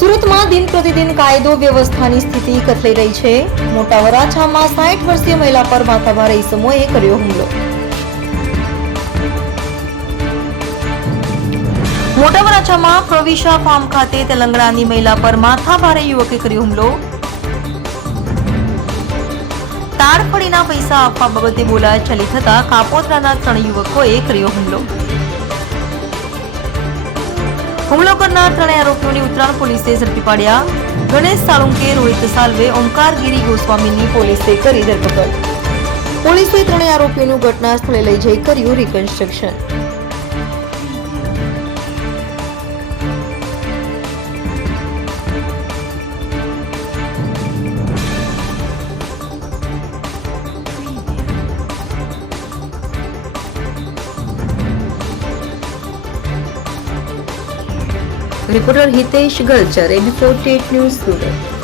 સુરતમાં દિન પ્રતિદિન કાયદો વ્યવસ્થાની સ્થિતિ કથળી રહી છે. મોટા વરાછામાં સાઠ વર્ષીય મહિલા પર માથાભારે ઈસમોએ કર્યો હુમલો. મોટા વરાછામાં પ્રવિશા ફાર્મ ખાતે તેલંગણાની મહિલા પર માથાભારે યુવકે કર્યો હુમલો. તાડફળીના પૈસા આપવા બાબતે બોલાચાલી થતા કાપોદ્રાના ત્રણ યુવકોએ કર્યો હુમલો. હુમલો કરનાર ત્રણેય આરોપીઓની ઉત્તરાયણ પોલીસે ઝડપી પાડ્યા. ગણેશ સાળુંકે, રોહિત સાલવે, ઓમકારગીરી ગોસ્વામીની પોલીસે કરી ધરપકડ. પોલીસે ત્રણેય આરોપીઓનું ઘટના સ્થળે લઈ જઈ કર્યું reconstruction reporter Hitesh Galchar AB forty news Surat